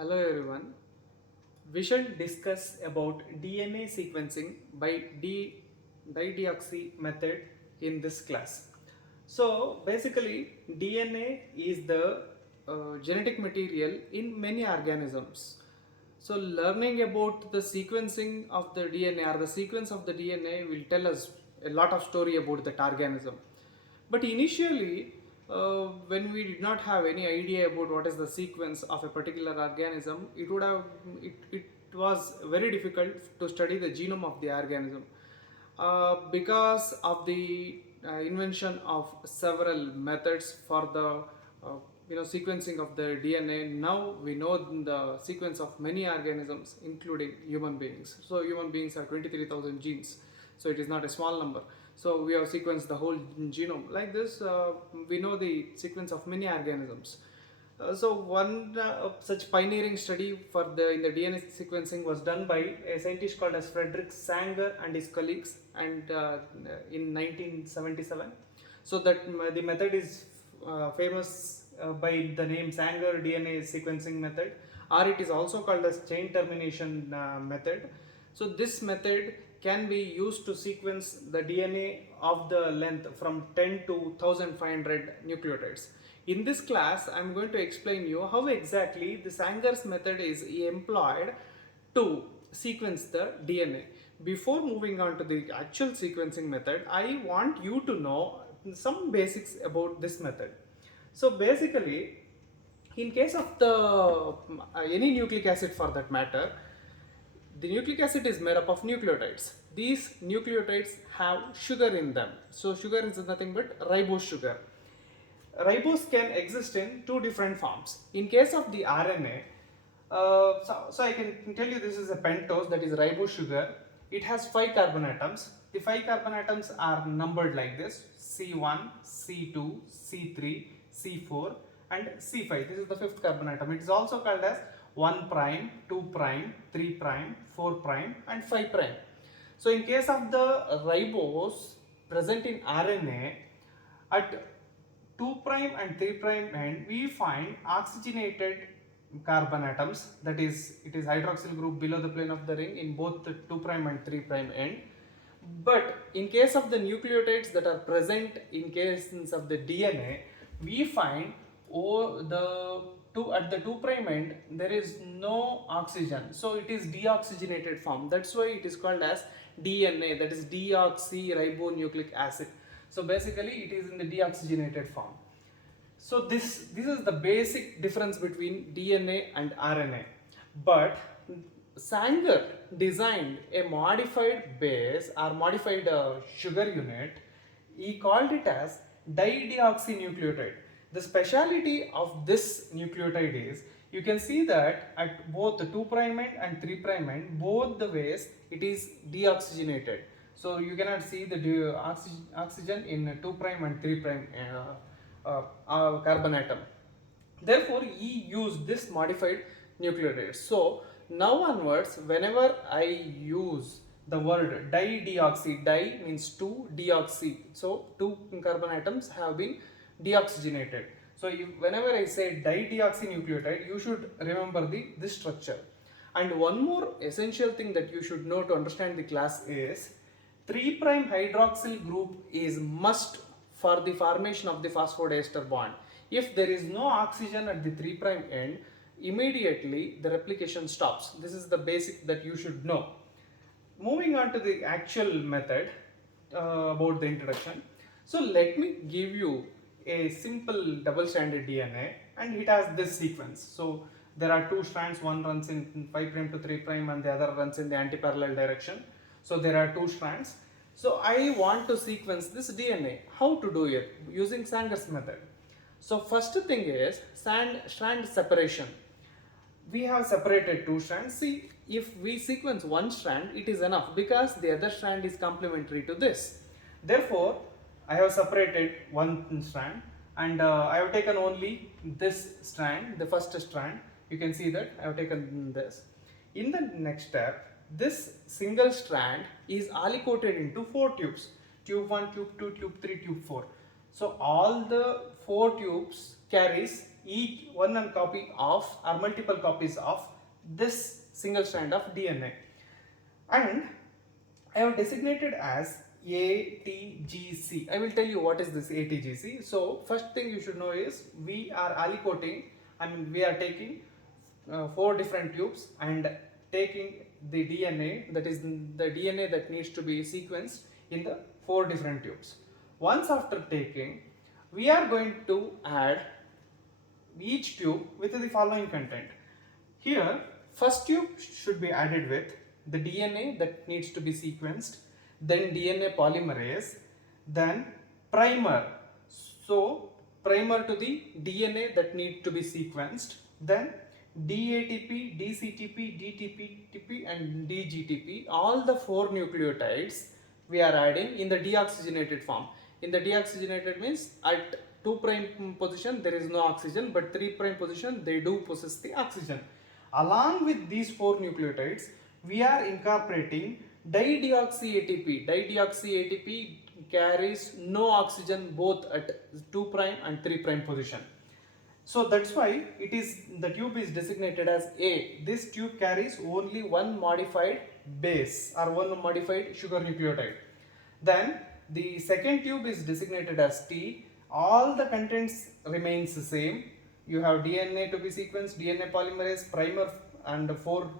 Hello everyone. We shall discuss about DNA sequencing by dideoxy method in this class. So basically DNA is the genetic material in many organisms. So learning about the sequencing of the DNA or the sequence of the DNA will tell us a lot of story about that organism. But initially, when we did not have any idea about what is the sequence of a particular organism, it was very difficult to study the genome of the organism. Because of the invention of several methods for the sequencing of the DNA. Now we know the sequence of many organisms, including human beings. So human beings have 23,000 genes, so it is not a small number. So we have sequenced the whole genome. Like this, we know the sequence of many organisms. So one such pioneering study for the in the DNA sequencing was done by a scientist called as Frederick Sanger and his colleagues, and in 1977. So that the method is famous by the name Sanger DNA sequencing method, or it is also called as chain termination method. So this method can be used to sequence the DNA of the length from 10 to 1500 nucleotides. In this class, I am going to explain you how exactly the Sanger's method is employed to sequence the DNA. Before moving on to the actual sequencing method, I want you to know some basics about this method. So basically, in case of the any nucleic acid for that matter, the nucleic acid is made up of nucleotides. These nucleotides have sugar in them. So sugar is nothing but ribose sugar. Ribose can exist in two different forms. In case of the RNA, so I can tell you this is a pentose, that is ribose sugar. It has 5 carbon atoms. The 5 carbon atoms are numbered like this: C1, C2, C3, C4 and C5. This is the 5th carbon atom. It is also called as 1 prime, 2 prime, 3 prime, 4 prime and 5 prime. So in case of the ribose present in RNA, at 2 prime and 3 prime end we find oxygenated carbon atoms, that is it is hydroxyl group below the plane of the ring in both the 2 prime and 3 prime end. But in case of the nucleotides that are present in cases of the DNA, we find at the 2 prime end there is no oxygen, so it is deoxygenated form. That's why it is called as DNA, that is deoxyribonucleic acid. So basically it is in the deoxygenated form. So this is the basic difference between DNA and RNA. But Sanger designed a modified base or modified sugar unit. He called it as dideoxynucleotide. The speciality of this nucleotide is, you can see that at both the 2 prime end and 3 prime end, both the ways it is deoxygenated. So you cannot see the oxygen in 2 prime and 3 prime carbon atom. Therefore, he used this modified nucleotide. So now onwards, whenever I use the word dideoxy, di means 2, deoxy. So 2 carbon atoms have been deoxygenated. So whenever I say dideoxynucleotide, you should remember this structure. And one more essential thing that you should know to understand the class is 3 prime hydroxyl group is must for the formation of the phosphodiester bond. If there is no oxygen at the 3 prime end, immediately the replication stops. This is the basic that you should know. Moving on to the actual method about the introduction. So let me give you a simple double-stranded DNA, and it has this sequence. So there are two strands, one runs in 5 prime to 3 prime and the other runs in the anti-parallel direction. So there are two strands. So I want to sequence this DNA. How to do it? Using Sanger's method. So first thing is strand separation. We have separated two strands. See, if we sequence one strand, it is enough because the other strand is complementary to this. Therefore, I have separated one strand and I have taken only this strand, the first strand. You can see that I have taken this. In the next step, this single strand is aliquoted into 4 tubes: tube 1, tube 2, tube 3, tube 4. So all the 4 tubes carries each one copy of or multiple copies of this single strand of DNA, and I have designated as ATGC. I will tell you what is this ATGC. So first thing you should know is we are aliquoting, we are taking 4 different tubes and taking the DNA, that is the DNA that needs to be sequenced in the 4 different tubes. Once after taking, we are going to add each tube with the following content. Here, first tube should be added with the DNA that needs to be sequenced, then DNA polymerase, then primer. So, primer to the DNA that needs to be sequenced, then DATP, DCTP, DTP, and DGTP, all the 4 nucleotides we are adding in the deoxygenated form. In the deoxygenated means at 2' position there is no oxygen, but 3' position they do possess the oxygen. Along with these 4 nucleotides, we are incorporating dideoxy ATP. Dideoxy ATP carries no oxygen both at 2' and 3' position. So that's why the tube is designated as A. This tube carries only one modified base or one modified sugar nucleotide. Then the second tube is designated as T. All the contents remains the same. You have DNA to be sequenced, DNA polymerase, primer, and 4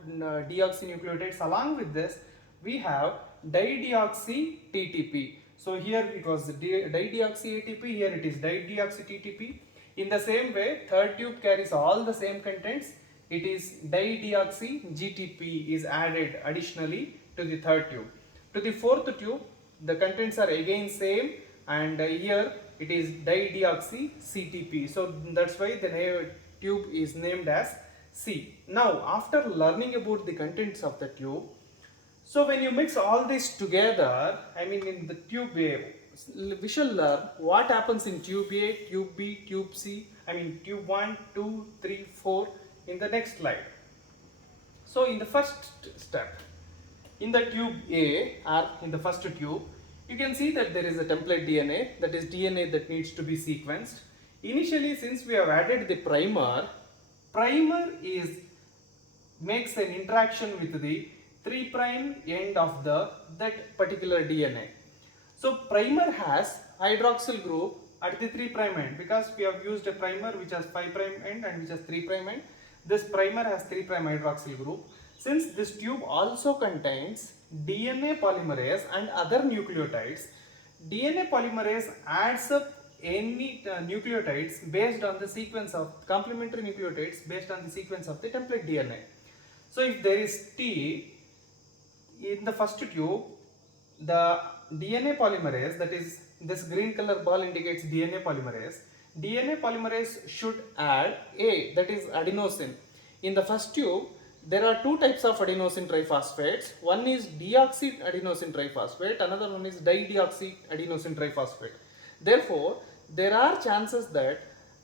deoxynucleotides. Along with this, we have dideoxy TTP. So here it was dideoxy ATP, here it is dideoxy TTP. In the same way, third tube carries all the same contents. It is dideoxy GTP is added additionally to the third tube. To the fourth tube, the contents are again same, and here it is dideoxy CTP. So that's why the tube is named as C. Now, after learning about the contents of the tube, so when you mix all this together, in the tube A, we shall learn what happens in tube A, tube B, tube C, tube 1, 2, 3, 4 in the next slide. So in the first step, in the tube A or in the first tube, you can see that there is a template DNA, that is DNA that needs to be sequenced. Initially, since we have added the primer makes an interaction with the 3' end of that particular DNA. So primer has hydroxyl group at the 3' end, because we have used a primer which has 5' end and which has 3' end. This primer has 3' hydroxyl group. Since this tube also contains DNA polymerase and other nucleotides, DNA polymerase adds up any nucleotides based on the sequence of complementary nucleotides based on the sequence of the template DNA. So if there is T in the first tube, the DNA polymerase, that is this green color ball indicates DNA polymerase. DNA polymerase should add A, that is adenosine. In the first tube, there are 2 types of adenosine triphosphates. One is deoxy adenosine triphosphate, another one is dideoxy adenosine triphosphate. Therefore, there are chances that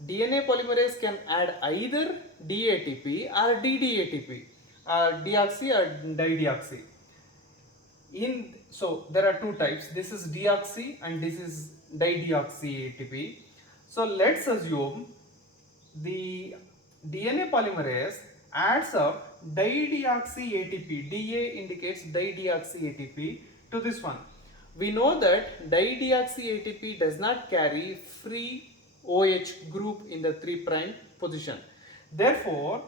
DNA polymerase can add either DATP or DDATP, deoxy or dideoxy. So there are 2 types. This is deoxy and this is dideoxy ATP. So let's assume the DNA polymerase adds up dideoxy ATP. DA indicates dideoxy ATP to this one. We know that dideoxy ATP does not carry free OH group in the 3' position. Therefore,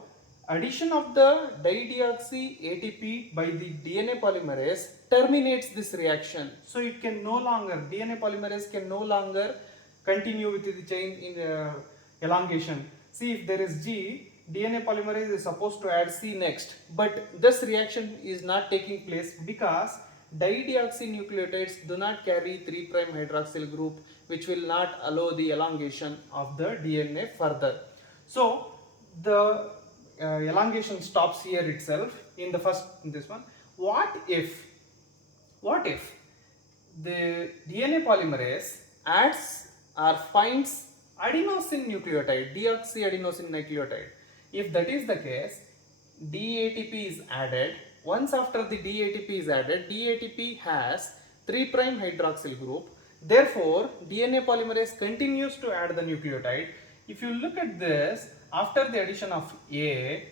addition of the dideoxy ATP by the DNA polymerase terminates this reaction. So it can no longer, DNA polymerase can no longer continue with the chain in elongation. See, if there is G, DNA polymerase is supposed to add C next, but this reaction is not taking place because dideoxynucleotides do not carry 3' hydroxyl group, which will not allow the elongation of the DNA further. So the elongation stops here itself in this one. What if the DNA polymerase adds or finds adenosine nucleotide, deoxyadenosine nucleotide? If that is the case, DATP is added. Once after the DATP is added, DATP has 3' hydroxyl group. Therefore, DNA polymerase continues to add the nucleotide. if you look at this, after the addition of A,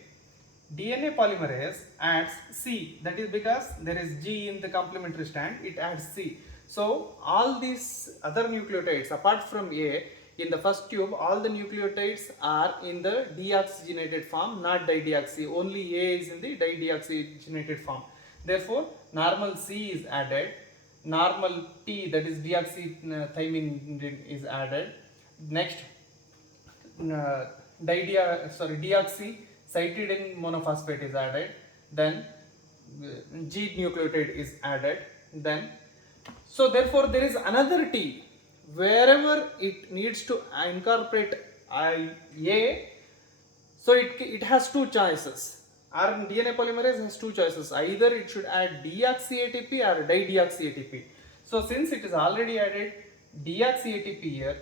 DNA polymerase adds C. That is because there is G in the complementary strand, it adds C. So all these other nucleotides apart from A, in the first tube, all the nucleotides are in the deoxygenated form, not dideoxy. Only A is in the dideoxygenated form. Therefore, normal C is added, normal T, that is deoxythymidine, is added. Next, deoxycytidine monophosphate is added. Then G nucleotide is added. Then, so therefore there is another T. Wherever it needs to incorporate A, so it has two choices. Our DNA polymerase has two choices. Either it should add deoxy ATP or dideoxy ATP. So since it is already added deoxy ATP here,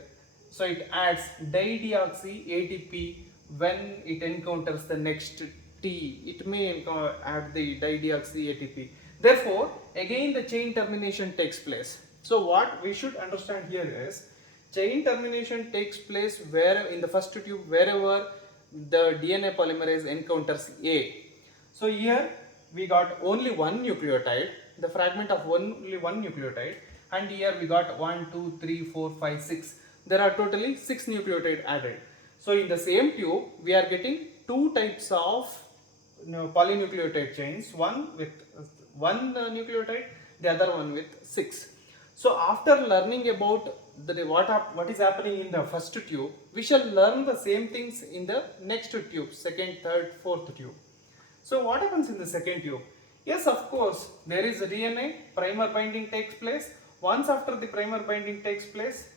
so it adds dideoxy ATP when it encounters the next T. It may add the dideoxy ATP. Therefore, again the chain termination takes place. So what we should understand here is, chain termination takes place where in the first tube wherever the DNA polymerase encounters A. So here we got only one nucleotide, the fragment of only one nucleotide, and here we got 1, 2, 3, 4, 5, 6. There are totally 6 nucleotides added. So in the same tube we are getting two types of polynucleotide chains, one with one nucleotide, the other one with 6. So after learning about what is happening in the first tube, we shall learn the same things in the next tube, second, third, fourth tube. So what happens in the second tube? Yes, of course, there is a DNA, primer binding takes place. Once after the primer binding takes place,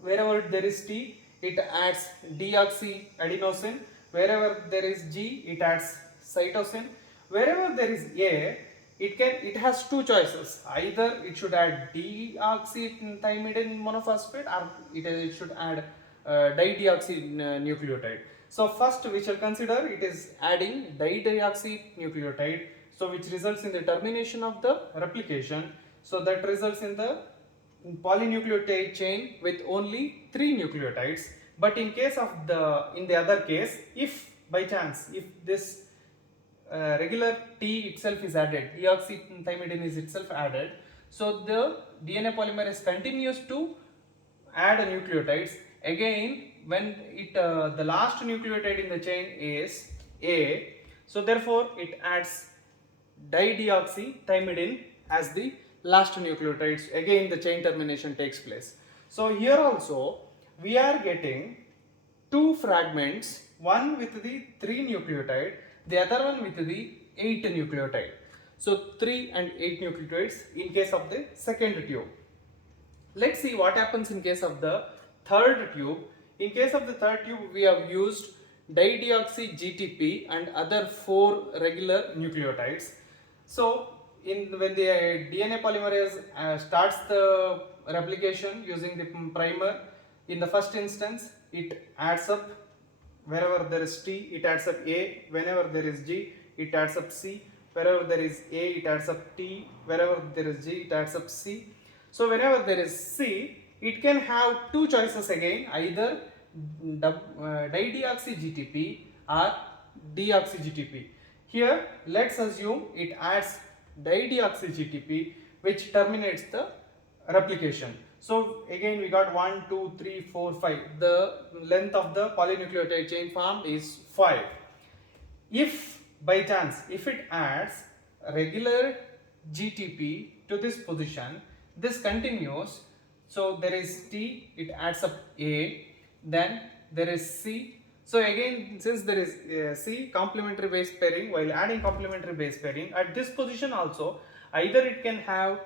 wherever there is T, it adds deoxyadenosine. Wherever there is G, it adds cytosine. Wherever there is A, it has two choices. Either it should add deoxythymidine monophosphate or it should add dideoxy nucleotide. So first we shall consider it is adding dideoxy nucleotide, so which results in the termination of the replication. So that results in the polynucleotide chain with only 3 nucleotides. But in the other case, if by chance if this regular T itself is added, deoxythymidine is itself added, so the DNA polymerase continues to add nucleotides. Again, when the last nucleotide in the chain is A, so therefore it adds dideoxythymidine as the last nucleotides. Again the chain termination takes place. So here also we are getting two fragments, one with the 3 nucleotide, the other one with the 8 nucleotide. So 3 and 8 nucleotides in case of the second tube. Let's see what happens in case of the third tube. In case of the third tube, we have used dideoxy GTP and other 4 regular nucleotides. So when the DNA polymerase starts the replication using the primer, in the first instance it adds up, wherever there is T it adds up A, whenever there is G it adds up C, wherever there is A it adds up T, wherever there is G it adds up C. So whenever there is C, it can have two choices again, either dideoxy GTP or deoxy GTP. Here let's assume it adds dideoxy GTP, which terminates the replication. So again we got 1, 2, 3, 4, 5. The length of the polynucleotide chain formed is 5. If by chance, if it adds regular GTP to this position, this continues. So there is T, it adds up A, then there is C. So again, since there is C, complementary base pairing, while adding complementary base pairing, at this position also, either it can have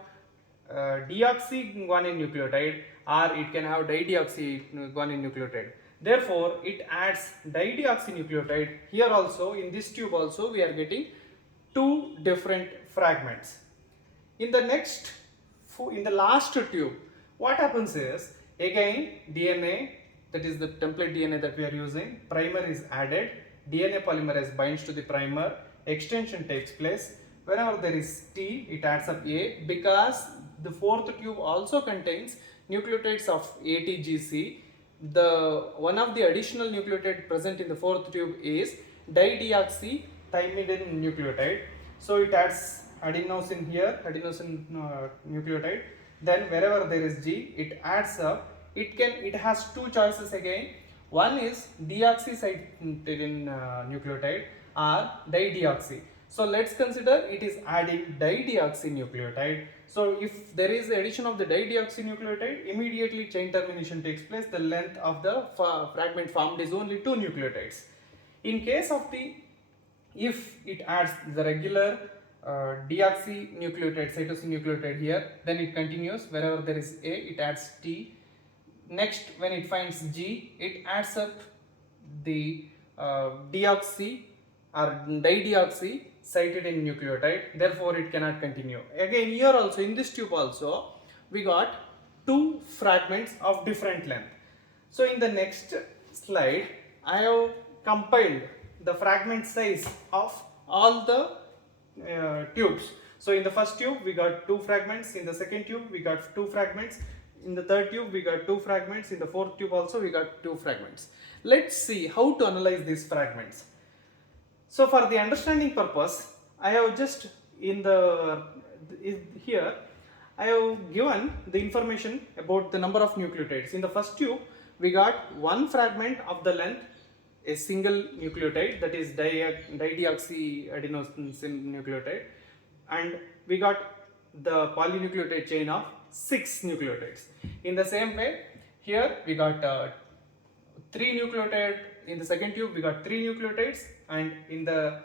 deoxy guanine nucleotide or it can have dideoxy guanine nucleotide. Therefore, it adds dideoxy nucleotide. Here also, in this tube also, we are getting 2 different fragments. In the last tube, what happens is, again DNA, that is the template DNA that we are using, primer is added, DNA polymerase binds to the primer, extension takes place. Whenever there is T, it adds up A, because the fourth tube also contains nucleotides of ATGC. the one of the additional nucleotide present in the fourth tube is dideoxythymidine nucleotide. So it adds adenosine here, adenosine nucleotide. Then wherever there is G, it adds up. It has two choices again. One is deoxycytidine nucleotide or dideoxy. So let's consider it is adding dideoxynucleotide. So if there is the addition of the dideoxynucleotide, immediately chain termination takes place. The length of the fragment formed is only 2 nucleotides. In case of if it adds the regular deoxynucleotide, cytosine nucleotide here, then it continues. Wherever there is A, it adds T. Next, when it finds G, it adds up the deoxy or dideoxy cytidine nucleotide. Therefore, it cannot continue. Again, here also, in this tube also, we got 2 fragments of different length. So, in the next slide, I have compiled the fragment size of all the tubes. So, in the first tube, we got 2 fragments. In the second tube, we got 2 fragments. In the third tube, we got 2 fragments. In the fourth tube also, we got 2 fragments. Let's see how to analyze these fragments. So for the understanding purpose, I have just here, I have given the information about the number of nucleotides. In the first tube, we got 1 fragment of the length, a single nucleotide, that is dideoxyadenosine nucleotide, and we got the polynucleotide chain of 6 nucleotides. In the same way, here we got 3 nucleotides. In the second tube, we got 3 nucleotides, and in the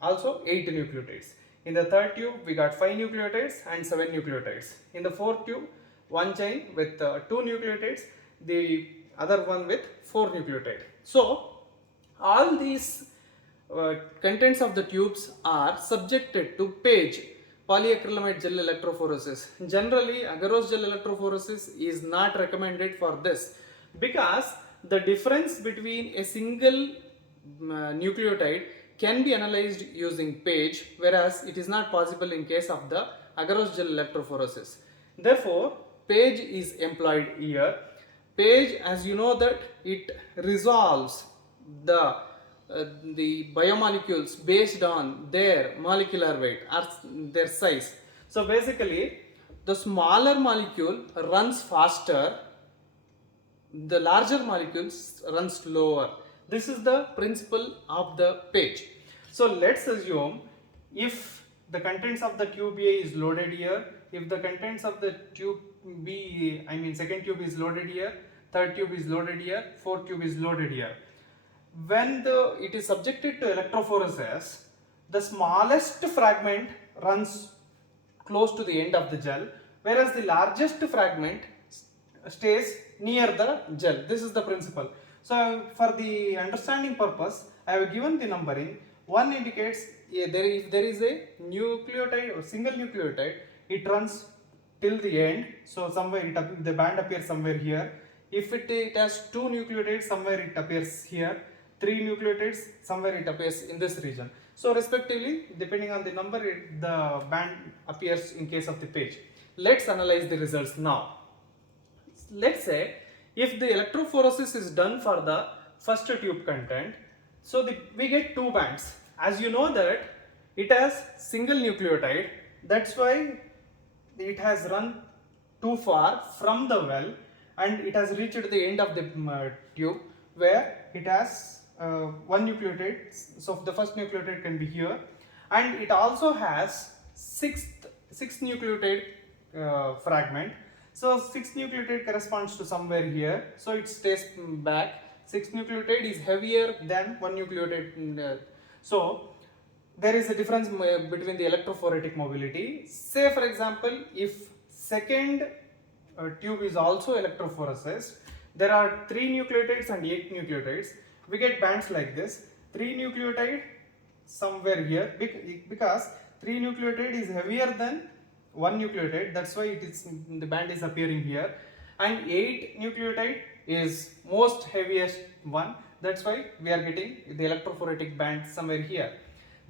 also 8 nucleotides. In the third tube, we got 5 nucleotides and 7 nucleotides. In the fourth tube, 1 chain with 2 nucleotides, the other one with 4 nucleotides. So all these contents of the tubes are subjected to Page polyacrylamide gel electrophoresis. Generally, agarose gel electrophoresis is not recommended for this, because the difference between a single nucleotide can be analyzed using Page, whereas it is not possible in case of the agarose gel electrophoresis. Therefore, Page is employed here. Page, as you know, that it resolves the biomolecules based on their molecular weight or their size. So basically, the smaller molecule runs faster, the larger molecules run slower. This is the principle of the Page. So let's assume if the contents of the tube A is loaded here, if the contents of the tube B, second tube is loaded here, third tube is loaded here, fourth tube is loaded here. When it is subjected to electrophoresis, the smallest fragment runs close to the end of the gel, whereas the largest fragment stays near the gel. This is the principle. So for the understanding purpose, I have given the numbering. 1 indicates if there is a nucleotide or single nucleotide, it runs till the end. So somewhere the band appears somewhere here. If it has 2 nucleotides, somewhere it appears here. 3 nucleotides, somewhere it appears in this region. So respectively, depending on the number, the band appears in case of the Page. Let's analyze the results now. Let's say if the electrophoresis is done for the first tube content, so we get 2 bands. As you know that it has single nucleotide, that's why it has run too far from the well and it has reached the end of the tube where it has 1 nucleotide. So the first nucleotide can be here, and it also has 6 nucleotide fragment. So 6 nucleotide corresponds to somewhere here, so it stays back. 6 nucleotide is heavier than 1 nucleotide. So there is a difference between the electrophoretic mobility. Say for example, if second tube is also electrophoresis, there are 3 nucleotides and 8 nucleotides. We get bands like this. 3 nucleotide somewhere here, because 3 nucleotide is heavier than 1 nucleotide, that's why the band is appearing here, and 8 nucleotide is most heaviest one, that's why we are getting the electrophoretic band somewhere here.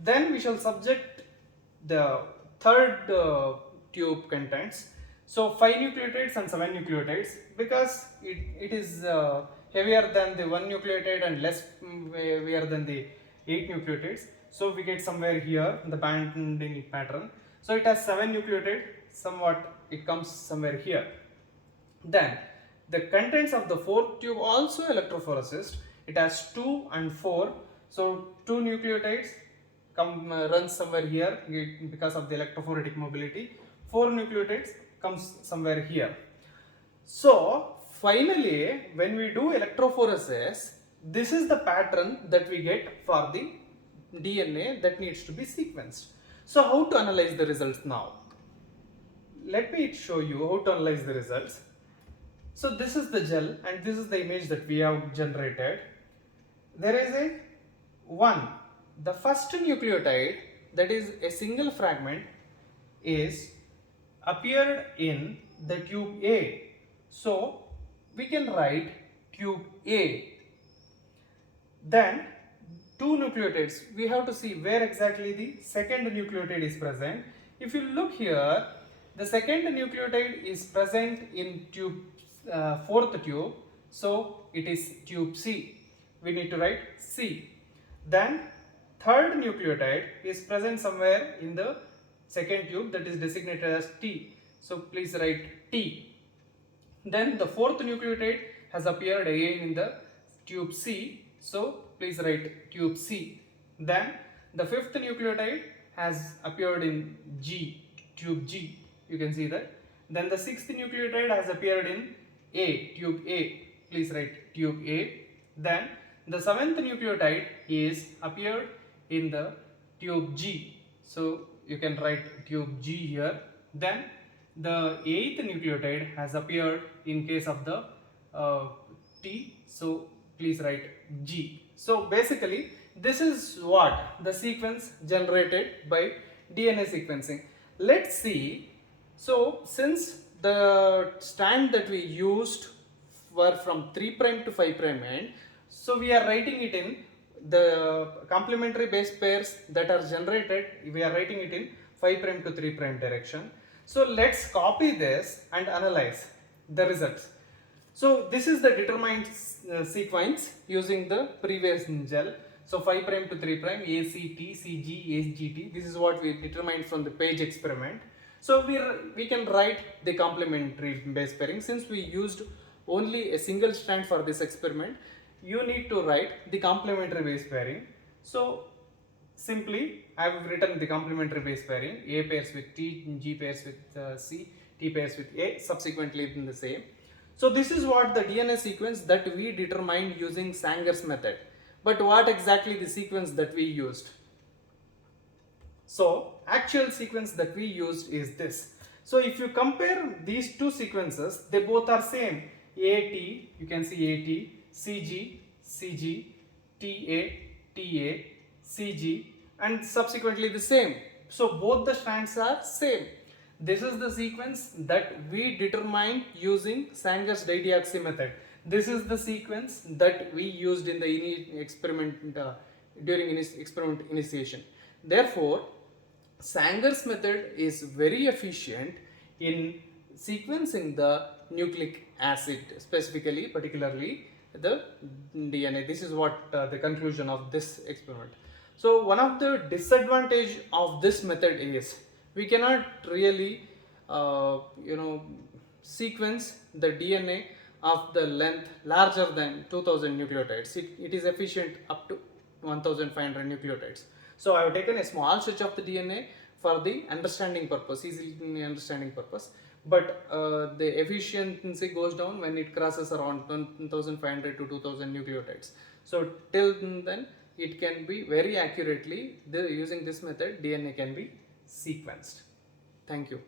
Then we shall subject the third tube contents. So 5 nucleotides and 7 nucleotides, because it is heavier than the 1 nucleotide and less heavier than the 8 nucleotides. So we get somewhere here the binding pattern. So it has 7 nucleotide, somewhat it comes somewhere here. Then the contents of the fourth tube also electrophoresis. It has 2 and 4. So 2 nucleotides come runs somewhere here because of the electrophoretic mobility. 4 nucleotides comes somewhere here. So finally, when we do electrophoresis, this is the pattern that we get for the DNA that needs to be sequenced. So how to analyze the results now? Let me show you how to analyze the results. So this is the gel and this is the image that we have generated. There is a the first nucleotide, that is a single fragment, is appeared in the tube A. So we can write tube A. Then 2 nucleotides, we have to see where exactly the second nucleotide is present. If you look here, the second nucleotide is present in tube fourth tube, so it is tube C. We need to write C. Then third nucleotide is present somewhere in the second tube, that is designated as T. So please write T. Then the fourth nucleotide has appeared again in the tube C. So please write tube C. Then the fifth nucleotide has appeared in G, tube G. You can see that. Then the sixth nucleotide has appeared in A, tube A. Please write tube A. Then the seventh nucleotide is appeared in the tube G. So you can write tube G here. Then the eighth nucleotide has appeared in case of the T. So please write G. So basically this is what the sequence generated by DNA sequencing. Let's see. So since the strand that we used were from 3' to 5' end, so we are writing it in the complementary base pairs that are generated, we are writing it in 5' to 3' direction. So let's copy this and analyze the results. So this is the determined sequence using the previous gel. So 5' to 3', ACT, CG, SGT. This is what we determined from the Page experiment. So we can write the complementary base pairing. Since we used only a single strand for this experiment, you need to write the complementary base pairing. So simply I have written the complementary base pairing, A pairs with T, G pairs with C, T pairs with A, subsequently in the same. So this is what the DNA sequence that we determined using Sanger's method. But what exactly the sequence that we used? So actual sequence that we used is this. So if you compare these two sequences, they both are same. AT, you can see AT, CG, CG, TA, TA, CG, and subsequently the same. So both the strands are same. This is the sequence that we determined using Sanger's dideoxy method. This is the sequence that we used in the experiment during experiment initiation. Therefore, Sanger's method is very efficient in sequencing the nucleic acid, particularly the DNA. This is what the conclusion of this experiment. So one of the disadvantage of this method is we cannot really sequence the DNA of the length larger than 2000 nucleotides. It is efficient up to 1500 nucleotides. So I have taken a small stretch of the DNA for the understanding purpose, easy understanding purpose. But the efficiency goes down when it crosses around 1500 to 2000 nucleotides. So till then it can be very accurately, using this method DNA can be sequenced. Thank you.